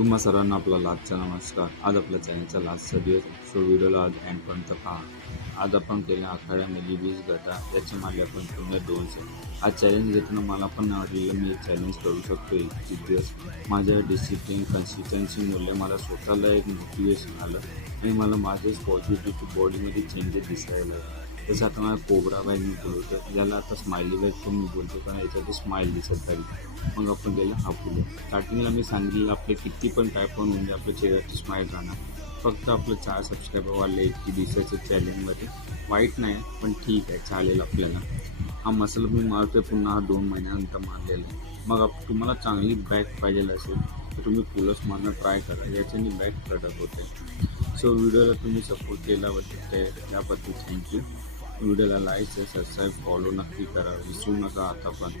तुम्हा सर्वांना आपला लास्टचा नमस्कार. आज आपल्या चॅनलचा लास्टचा दिवस. सो व्हिडिओला आज एंडपर्यंत पहा. आज आपण केल्या आखाड्यामध्ये 20 गटा याच्या मागे आपण पूर्ण 200. हा चॅलेंज घेताना मला पण नाही वाटलेलं मी चॅलेंज करू शकतो 21 दिवस. माझ्या डिसिप्लिन कन्सिस्टन्सीमुळे मला स्वतःला एक मोटिवेशन आलं आणि मला माझेच पॉझिटिव्ह बॉडीमध्ये चेंजेस दिसायला लागले. जसं आता मला कोबरा बॅग मी बोलवतो, ज्याला आता स्माइली बॅग पण मी बोलतो, कारण याच्यात स्माईल दिसत राहील. मग आपण गेलं हाफुले. स्टार्टिंगला मी सांगितलेलं आपले किती पण काय पण म्हणजे आपल्या चेहऱ्याची स्माईल राहणार. फक्त आपलं 4 सबस्क्रायबर वाढले 80 दिवसाच्या चॅलेंजमध्ये. वाईट नाही पण ठीक आहे, चालेल आपल्याला. हा मसल मी मारतोय पुन्हा 2 महिन्यानंतर मारलेला आहे. मग तुम्हाला चांगली बॅक पाहिजे असेल तर तुम्ही पुलअप्स मारणं ट्राय करा, याच्याने बॅक कडक होते. सो व्हिडिओला तुम्ही सपोर्ट केल्याबद्दल त्याबद्दल थँक्यू. व्हिडिओला लाईक सबस्क्राईब फॉलो नक्की करा, विसरू नका आता पण.